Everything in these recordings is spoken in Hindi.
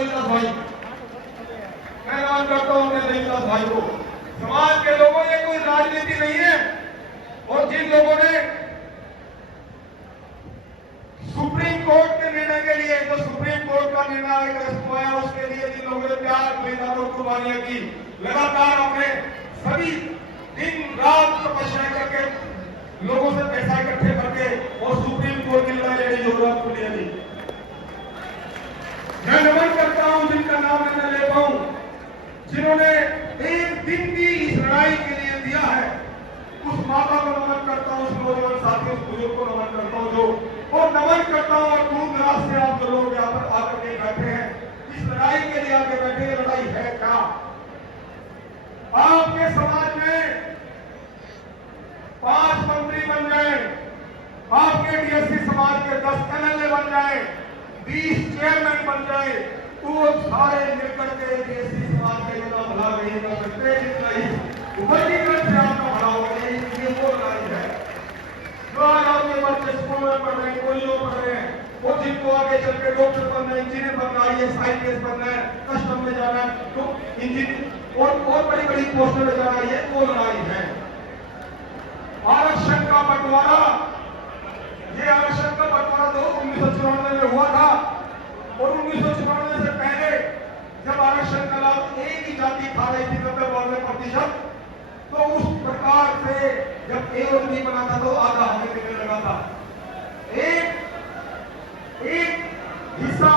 देवीदास भाई, मैं ऐलान करता हूं अपने देवीदास भाई को, समाज के लोगों ये कोई राजनीति नहीं है। और जिन लोगों ने सुप्रीम कोर्ट के निर्णय के लिए, जो सुप्रीम कोर्ट का निर्णय आया उसके लिए जिन लोगों ने प्यार बलिदान और कुर्बानियां की, लगातार हमने सभी दिन रात तपस्या करके लोगों से पैसा इकट्ठे करके और सुप्रीम कोर्ट की लड़ाई लड़ी जरूरत को दी। मैं नमन करता हूं जिनका नाम मैं ले पाऊं, जिन्होंने एक दिन भी इस लड़ाई के लिए दिया है। उस माता को नमन करता हूं, उस नौजवान साथी, उस बुजुर्ग को नमन करता हूं जो, और नमन करता हूं और दूर दराज से आप जो लोग यहाँ पर आकर के बैठे हैं, इस लड़ाई के लिए आके बैठे हैं। लड़ाई है क्या? आपके समाज में 5 मंत्री बन जाए, आपके डीएससी समाज के 10 एमएलए बन जाए, 20 चेयरमैन बन जाए, तो सारे मिलकर के डीएससी समाज का योजना भला नहीं कर सकते। वर्गीकरण से आपका भला होगा, ये वो लड़ाई है। जो आज आपके बच्चे स्कूल में पढ़ रहे हैं, कॉलेजों में पढ़ रहे हैं, वो जिनको आगे चल के डॉक्टर बनना है, इंजीनियर बनना है, IAS बनना है, कस्टम में जाना है, तो इंजीनियर और बड़ी बड़ी पोस्टों में जाना है, ये वो लड़ाई है। आरक्षण का बंटवारा, ये आरक्षण का बंटवारा तो 1994 में हुआ था, और 1994 से पहले जब आरक्षण का लाभ एक ही जाति खा रही थी 90-92%, तो उस प्रकार से जब ए और बी बना था तो आधा हमें मिलने लगा था। एक हिस्सा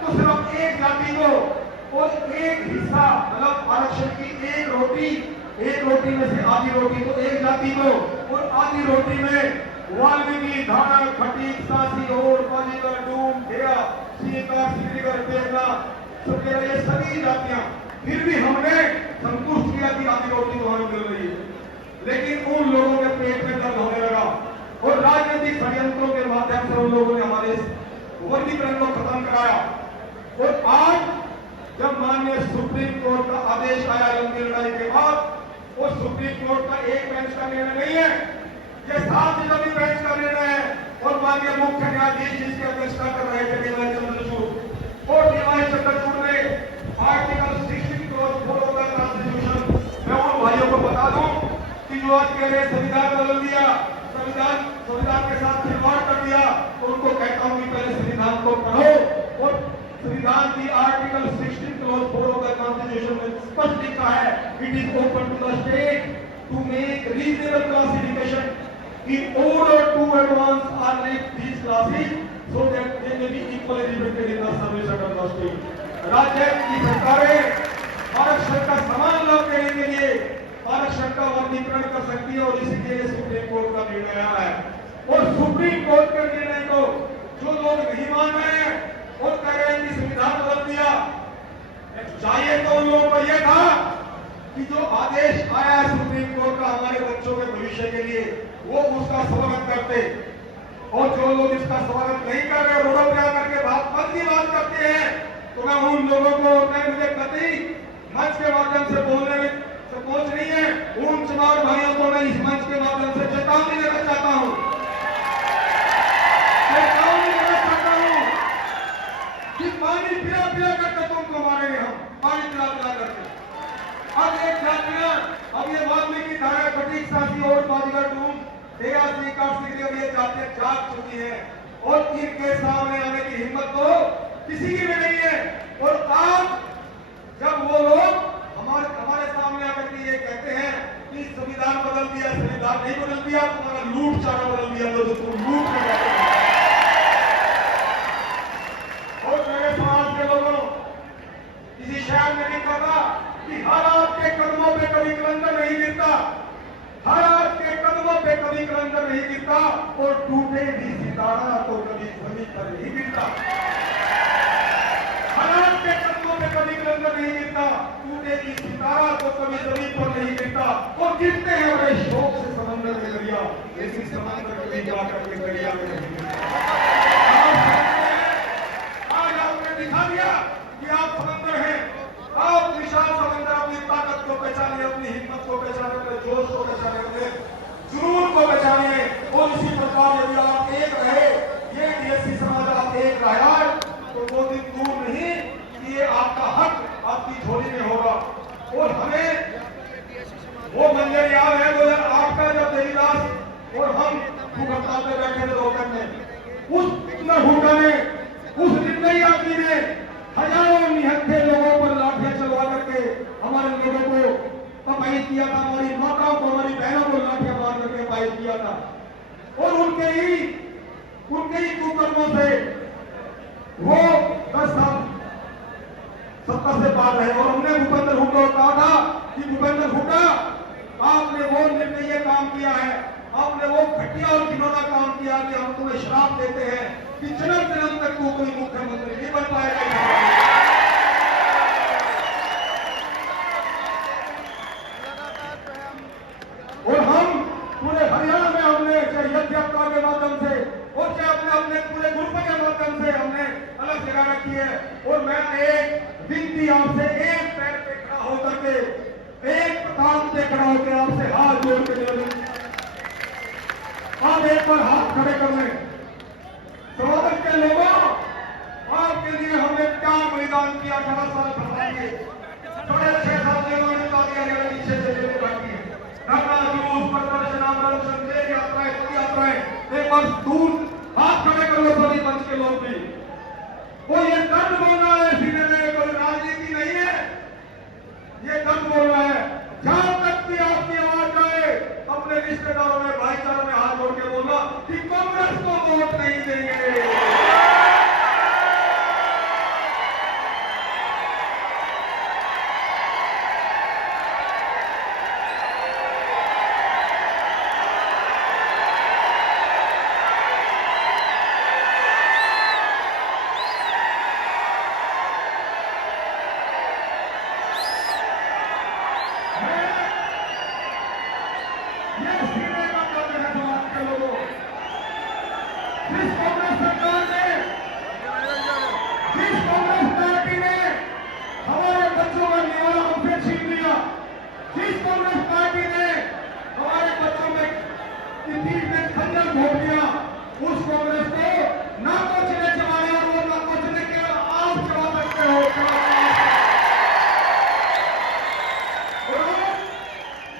तो सिर्फ एक जाति को, और एक हिस्सा मतलब आरक्षण की एक रोटी में से आधी रोटी तो एक जाति को, और आधी रोटी में वाल्मीकि, धानक, खटीक, सासी और पालीगढ़, डूम, ढेरा, सीकर, सिकरीगढ़, बेगना, सुकेरा, ये सभी जातियां, फिर भी हमने संतुष्ट किया कि आधी रोटी तो हमें मिल रही है। लेकिन उन लोगों के पेट में दर्द होने लगा, और राजनीतिक षड्यंत्रों के माध्यम से उन लोगों ने हमारे इस वर्गीकरण को खत्म कराया। और आज जब माननीय सुप्रीम कोर्ट का आदेश आया लंबी लड़ाई के बाद, वो सुप्रीम कोर्ट का एक बेंच का निर्णय नहीं है, ये 7 जजों बेंच का निर्णय है। और माननीय मुख्य न्यायाधीश जिसकी अध्यक्षता कर रहे थे डीवाई चंद्रचूड़, और डीवाई चंद्रचूड़ ने article 16 clause 4 of the constitution, मैं उन भाइयों को बता दूं कि जो आज कह रहे संविधान बदल दिया, संविधान के साथ खिलवाड़ कर दिया, तो उनको कहता हूं कि पहले संविधान को पढ़ो। और संविधान की article 16 clause 4 of the constitution में स्पष्ट लिखा है, it is open to the state to make reasonable classification in order to advance or lift these classes so that they may be equally represented in the service of the state. राज्य की सरकारें आरक्षण का समान लाभ देने के लिए आरक्षण का वर्गीकरण कर सकती है, और इसी के लिए सुप्रीम कोर्ट का निर्णय आया है। और सुप्रीम कोर्ट के निर्णय को जो लोग नहीं मान रहे हैं और कह रहे हैं कि संविधान बदल दिया, चाहिए तो उन लोगों को यह था कि जो आदेश आया है सुप्रीम कोर्ट का हमारे बच्चों के भविष्य के लिए, वो उसका स्वागत करते। और जो लोग इसका स्वागत नहीं कर रहे, रोडों पे आकर के बात करते हैं, तो मैं उन लोगों को, मुझे कतई मंच के माध्यम से बोलने में संकोच नहीं है, उन चुनाव भाइयों को मैं इस मंच के माध्यम से चेतावनी देना चाहता हूं कि पानी पिला करके तुमको मारेंगे हम, पानी पिला करके। अब एक जातियां, अब ये वाल्मीकि, धारा, खटीक, सासी और पालीगढ़, डूम, ढेरा, सीकर, सिकरी, अब ये जातियां जाग चुकी हैं, और इनके सामने आने की हिम्मत तो किसी की भी नहीं है। और आज जब वो लोग हमारे सामने आकर के ये कहते हैं कि संविधान बदल दिया, संविधान नहीं बदल दिया, तुम्हारा लूट चारा बदल दिया, तो तुम लूट के जाते हैं। और मेरे समाज के लोगों, किसी शहर में नहीं कहता कि हर आपके कदमों पे कभी कलंदर नहीं गिरता, हर आपके कदमों पे कभी कलंदर नहीं गिरता, और टूटे भी सितारा तो कभी जमीन पर नहीं गिरता। हर आपके कदमों पे कभी कलंदर नहीं गिरता, टूटे भी सितारा तो कभी जमीन पर नहीं गिरता। और गिरते हैं बड़े शौक से समंदर में दरिया, लेकिन समंदर कभी जाकर के दरिया में नहीं गिरता। आज आपने दिखा दिया कि आप समंदर हैं, आप विशाल समंदर, अपनी ताकत को पहचानिए, अपनी हिम्मत को पहचानिए, अपने जोश को पहचानिए, अपने जुनून को पहचानिए। और इसी प्रकार यदि आप एक रहे, ये डीएससी समाज आप एक रहा, तो वो दिन दूर नहीं कि ये और हमें वो मंजर याद है 2008 का, जब देवीदास और हम भूख हड़ताल पे बैठे थे रोहतक में। उस हुड्डा ने, उस निर्दयी आदमी ने हजारों निहत्थे लोगों पर लाठियां चलवा करके हमारे लोगों को अपाहिज किया था, हमारी माताओं को, हमारी बहनों को लाठियां मार करके अपाहिज किया था। और उनके ही कुकर्मों से वो 10 साल सत्ता से पार रहे। और हमने भूपेंद्र हुड्डा को कहा था कि भूपेंद्र हुड्डा, आपने वो निर्दयी काम किया है, आपने वो घटिया और घिनौना काम किया कि हम तुम्हें श्राप देते हैं कि जन्म जन्म तक तू कोई मुख्यमंत्री नहीं बन पाएगा। और हम पूरे हरियाणा में हमने चाहे यज्ञ यात्रा के माध्यम से और चाहे अपने पूरे ग्रुप के माध्यम से हमने अलग जगह रखी है। और मैं एक विनती आपसे, एक पैर पे खड़ा होकर के, एक प्रधान पे खड़ा होकर आपसे हाथ जोड़ के निवेदन, आप एक बार हाथ खड़े कर लें। समाज के लोगों, आपके लिए हमने क्या बलिदान किया, 18 साल भरवाएंगे, थोड़े 6 साल लोगों ने पीछे से लेने बाकी है। धरना, जुलूस, प्रदर्शन, आंदोलन, संदेश यात्राएं, पद यात्राएं, एक बार दूर हाथ खड़े कर लो सभी मंच के लोग भी। वो ये दर्द बोल रहा है सीने में, कोई राजनीति नहीं है, ये दर्द बोल रहा है। जहां तक भी आपकी आवाज जाए, अपने रिश्तेदारों में, भाईचारों में हाथ जोड़ के बोलना कि कांग्रेस को वोट नहीं देंगे। उस कांग्रेस को ना पहुंचने चलाने और वो ना पहुंचने के आप चला सकते हो।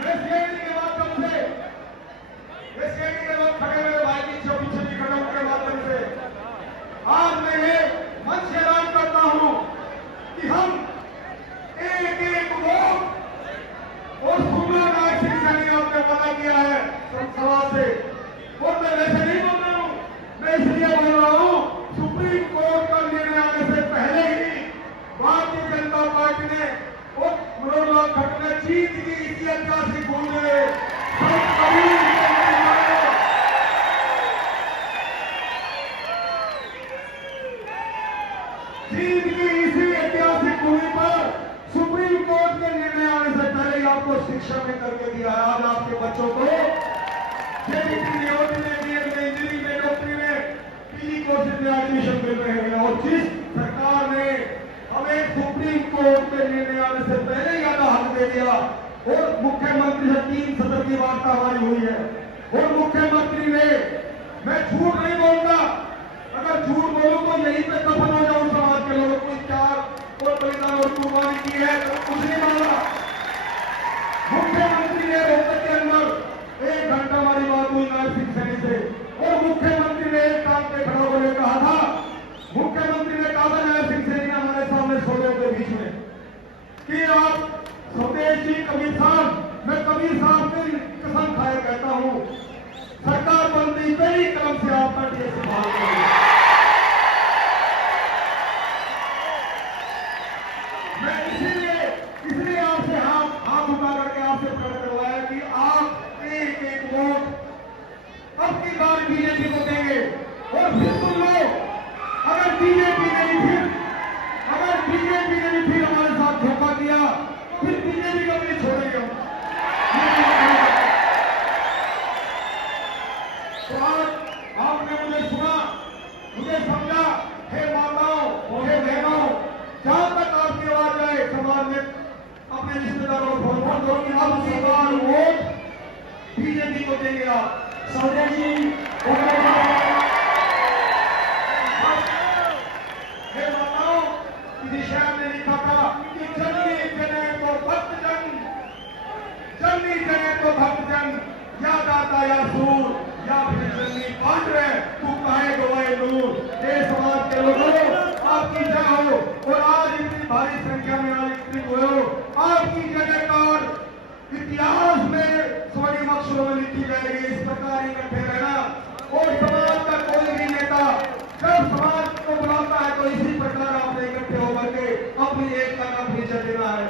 मैं सीएडी के माध्यम से, मैं सीएडी के लोग खड़े हुए भाई पीछे पीछे भी खड़े के माध्यम से आज मैं ये मंच ऐलान करता हूं कि हम एक एक वोट और सुनना नायक सिंह सैनी आपने वादा किया है सभा से। और मैं वैसे नहीं बोल रहा हूं, मैं इसलिए बोल रहा हूं, सुप्रीम कोर्ट का निर्णय आने से पहले ही भारतीय जनता पार्टी ने और मनोहर खट्टर ने जीत की इसी ऐतिहासिक भूमि जीत की इसी ऐतिहासिक भूमि पर सुप्रीम कोर्ट के निर्णय आने से पहले ही आपको शिक्षा में करके दिया है। आज आपके बच्चों को एडमिशन मिल रहे हैं। और जिस सरकार ने हमें सुप्रीम कोर्ट के निर्णय आने से पहले ही आधा हक दे दिया और मुख्यमंत्री से 3 सत्र की वार्ता हमारी हुई है और मुख्यमंत्री ने, मैं झूठ नहीं बोलता, अगर झूठ बोलूं तो यहीं पे दफन हो जाऊं समाज के लोगों को, त्याग और बलिदान और कुर्बानी की है तो कुछ नहीं माना। मुख्यमंत्री ने रोहतक के अंदर 1 घंटा हमारी बात हुई नायब सिंह सैनी से और मुख्यमंत्री ने एक काम पे खड़ा होकर कहा था, मुख्यमंत्री ने कहा था नायब सिंह सैनी हमारे सामने छोटे के बीच में कि आप स्वदेश जी कबीर साहब, मैं कबीर साहब की कसम खाए कहता हूं, सरकार बनती पहली कलम से आप पार्टी संभाल करेंगे। मैं इसलिए आपसे हाथ उठा करके आपसे प्रकट करवाया कि आप एक एक वोट अब की बार बीजेपी को देंगे। और फिर सुन लो, अगर बीजेपी ने भी फिर हमारे साथ धोखा किया, फिर बीजेपी को भी छोड़ेंगे हम। तो आज आपने मुझे सुना, मुझे समझा, हे माताओं, हे बहनों, जहां तक आपकी आवाज आए समाज में अपने रिश्तेदारों को वोट दो कि आप सवाल वोट बीजेपी को देंगे। आप सौदे जी हे माताओं, निशान ने लिखा था कि जननी जने तो भक्तजन, जननी जने तो भक्तजन, या दाता या सूर, या फिर जननी पांडवे तू काहे गवाए नूर। देश समाज के लोगों आपकी जय हो, और आज इतनी भारी संख्या में आज एकत्रित हुए हो, आपकी जयकार इतिहास में स्वर्णिम अक्षरों में लिखी जाएगी। इस प्रकार इकट्ठे रहना, और समाज का कोई भी नेता जब समाज को बुलाता है तो इसी प्रकार आपने इकट्ठे होकर के अपनी एकता का परिचय देना है।